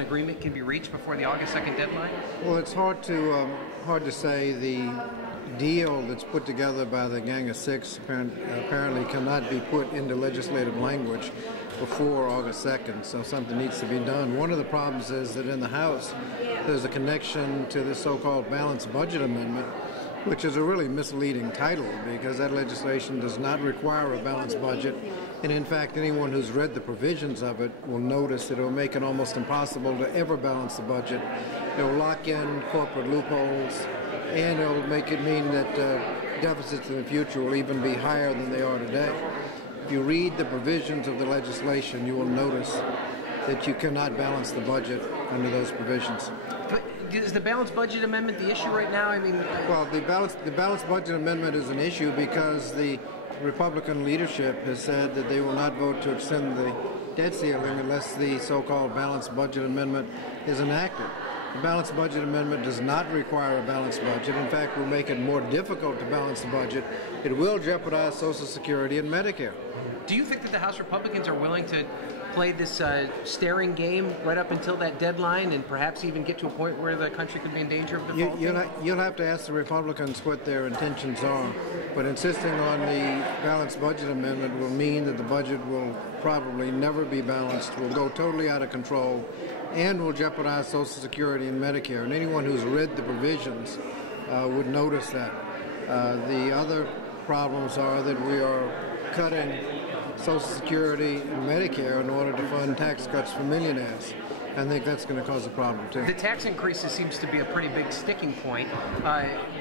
agreement can be reached before the August 2nd deadline? Well, it's hard to say. The deal that's put together by the Gang of Six apparently cannot be put into legislative language before August 2nd, so something needs to be done. One of the problems is that in the House there's a connection to the so-called balanced budget amendment, which is a really misleading title because that legislation does not require a balanced budget. And in fact, anyone who's read the provisions of it will notice that it will make it almost impossible to ever balance the budget. It will lock in corporate loopholes, and it will make it mean that deficits in the future will even be higher than they are today. If you read the provisions of the legislation, you will notice that you cannot balance the budget under those provisions. But is the balanced budget amendment the issue right now? I mean, well, the balanced budget amendment is an issue because the Republican leadership has said that they will not vote to extend the debt ceiling unless the so-called balanced budget amendment is enacted. The balanced budget amendment does not require a balanced budget. In fact, will make it more difficult to balance the budget. It will jeopardize Social Security and Medicare. Do you think that the House Republicans are willing to play this staring game right up until that deadline and perhaps even get to a point where the country could be in danger of defaulting? You'll have to ask the Republicans what their intentions are, but insisting on the balanced budget amendment will mean that the budget will probably never be balanced, will go totally out of control, and will jeopardize Social Security and Medicare. And anyone who's read the provisions would notice that. The other problems are that we are cutting Social Security and Medicare in order to fund tax cuts for millionaires. I think that's going to cause a problem, too. The tax increases seems to be a pretty big sticking point.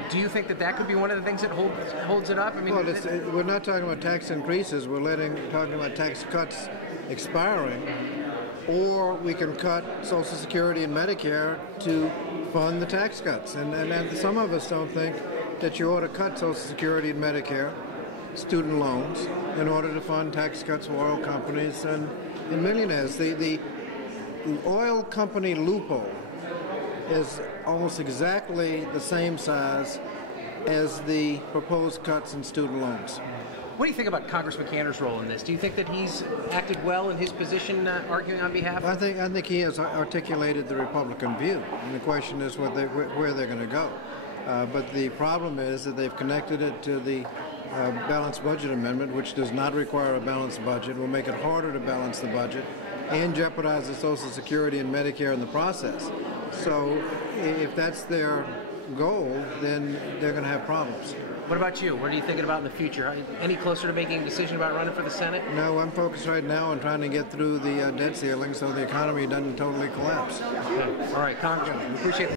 Do you think that that could be one of the things that holds it up? I mean, well, we're not talking about tax increases. We're talking about tax cuts expiring, or we can cut Social Security and Medicare to fund the tax cuts. And some of us don't think that you ought to cut Social Security and Medicare, student loans, in order to fund tax cuts for oil companies and millionaires. The oil company loophole is almost exactly the same size as the proposed cuts in student loans. What do you think about Congressman Cantor's role in this? Do you think that he's acted well in his position arguing on behalf? I think he has articulated the Republican view, and the question is where they're going to go. But the problem is that they've connected it to the balanced budget amendment, which does not require a balanced budget, will make it harder to balance the budget, and jeopardize the Social Security and Medicare in the process. So if that's their goal, then they're going to have problems. What about you? What are you thinking about in the future? Any closer to making a decision about running for the Senate? No, I'm focused right now on trying to get through the debt ceiling so the economy doesn't totally collapse. Okay. All right, Congressman, we appreciate the